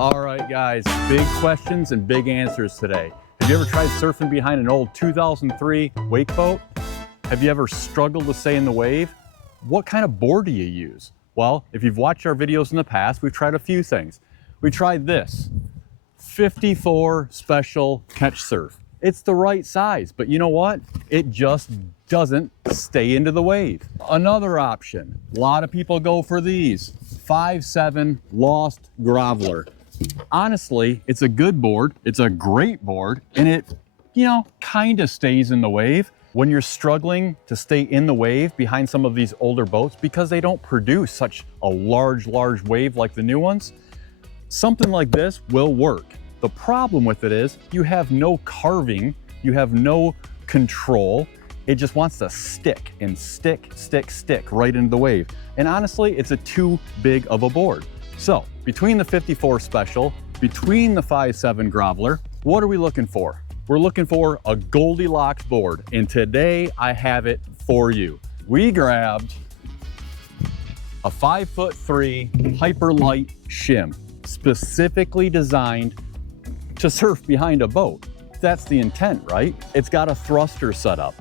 All right, guys, big questions and big answers today. Have you ever tried surfing behind an old 2003 wake boat? Have you ever struggled to stay in the wave? What kind of board do you use? Well, if you've watched our videos in the past, we've tried a few things. We tried this 54 special catch surf. It's the right size, but you know what? It just doesn't stay into the wave. Another option, a lot of people go for these 5'7" Lost Groveler. Honestly, it's a good board, it's a great board, and it, kind of stays in the wave. When you're struggling to stay in the wave behind some of these older boats because they don't produce such a large wave like the new ones, something like this will work. The problem with it is you have no carving, you have no control. It just wants to stick and stick right into the wave. And honestly, it's too big of a board. So between the 54 Special, between the 5'7" Groveler, what are we looking for? We're looking for a Goldilocks board. And today I have it for you. We grabbed a 5'3" Hyperlite Shim, specifically designed to surf behind a boat. That's the intent, right? It's got a thruster setup.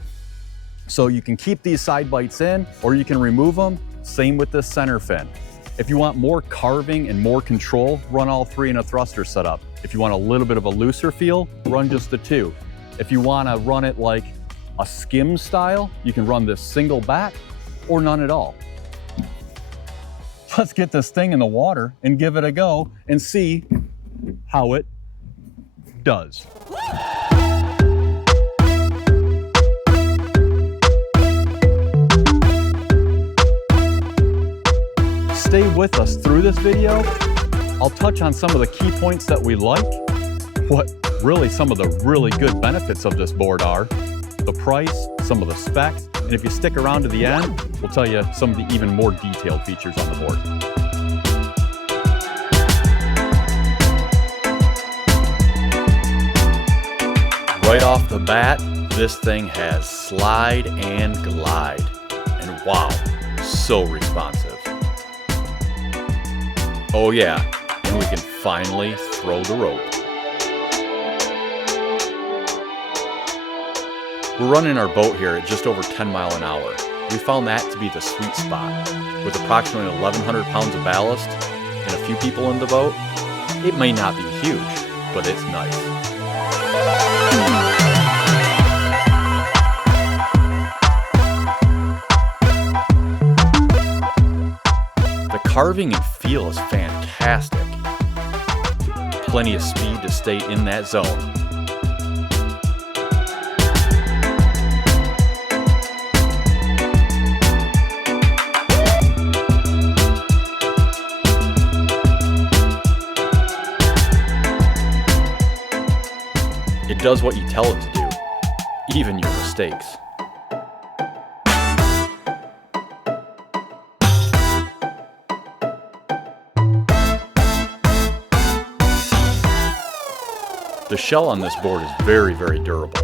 So you can keep these side bites in or you can remove them. Same with this center fin. If you want more carving and more control, run all three in a thruster setup. If you want a little bit of a looser feel, run just the two. If you want to run it like a skim style, you can run this single back or none at all. Let's get this thing in the water and give it a go and see how it does. Stay with us through this video. I'll touch on some of the key points that we like, what really some of the really good benefits of this board are, the price, some of the specs, and if you stick around to the end, we'll tell you some of the even more detailed features on the board. Right off the bat, this thing has slide and glide, and wow, so responsive. Oh yeah, and we can finally throw the rope. We're running our boat here at just over 10 miles an hour. We found that to be the sweet spot. With approximately 1,100 pounds of ballast and a few people in the boat, it may not be huge, but it's nice. The carving and feel is fantastic. Plenty of speed to stay in that zone. It does what you tell it to do, even your mistakes. The shell on this board is very durable.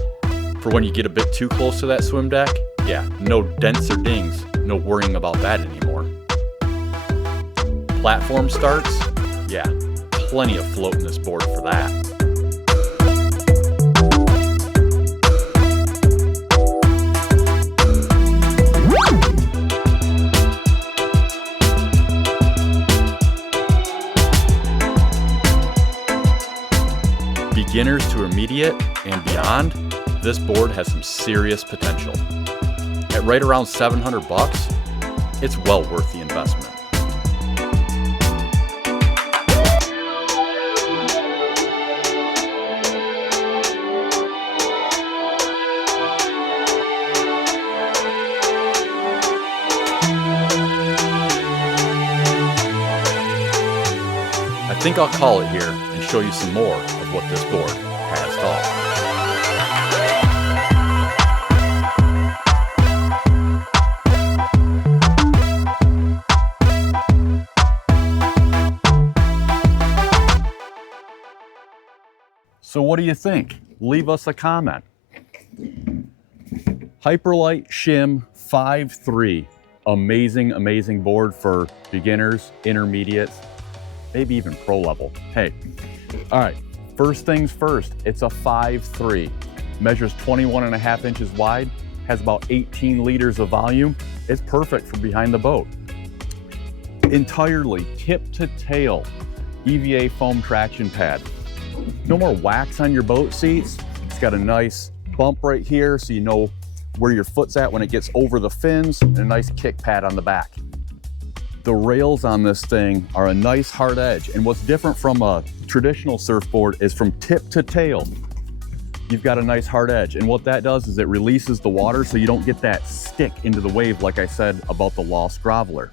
For when you get a bit too close to that swim deck, yeah, no dents or dings, no worrying about that anymore. Platform starts, yeah, plenty of float in this board for that. Beginners to intermediate and beyond, this board has some serious potential. At right around $700, it's well worth the investment. I think I'll call it here and show you some more of what this board has to offer. So what do you think? Leave us a comment. Hyperlite Shim 5.3. Amazing board for beginners, intermediates, maybe even pro level. Hey, all right, first things first, it's a 5.3, measures 21.5 inches wide, has about 18 liters of volume. It's perfect for behind the boat. Entirely tip to tail EVA foam traction pad. No more wax on your boat seats. It's got a nice bump right here so you know where your foot's at when it gets over the fins, and a nice kick pad on the back. The rails on this thing are a nice hard edge, and what's different from a traditional surfboard is from tip to tail, you've got a nice hard edge, and what that does is it releases the water so you don't get that stick into the wave like I said about the Lost Groveler.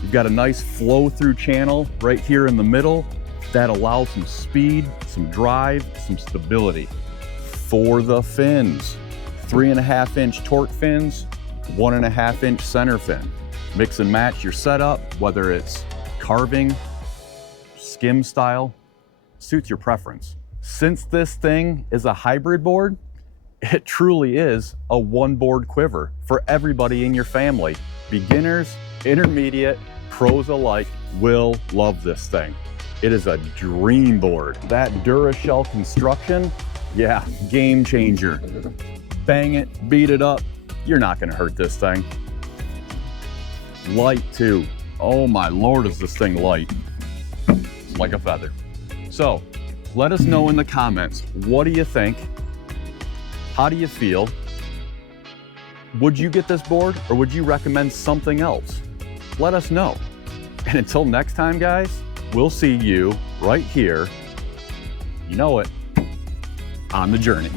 You've got a nice flow through channel right here in the middle that allows some speed, some drive, some stability. For the fins, 3.5 inch torque fins, 1.5 inch center fin. Mix and match your setup, whether it's carving, skim style, suits your preference. Since this thing is a hybrid board, it truly is a one board quiver for everybody in your family. Beginners, intermediate, pros alike will love this thing. It is a dream board. That Durashell construction, yeah, game changer. Bang it, beat it up, you're not gonna hurt this thing. Light too. Oh my Lord, is this thing light. It's like a feather. So, let us know in the comments, what do you think? How do you feel? Would you get this board or would you recommend something else? Let us know. And until next time, guys, we'll see you right here, you know it, on the journey.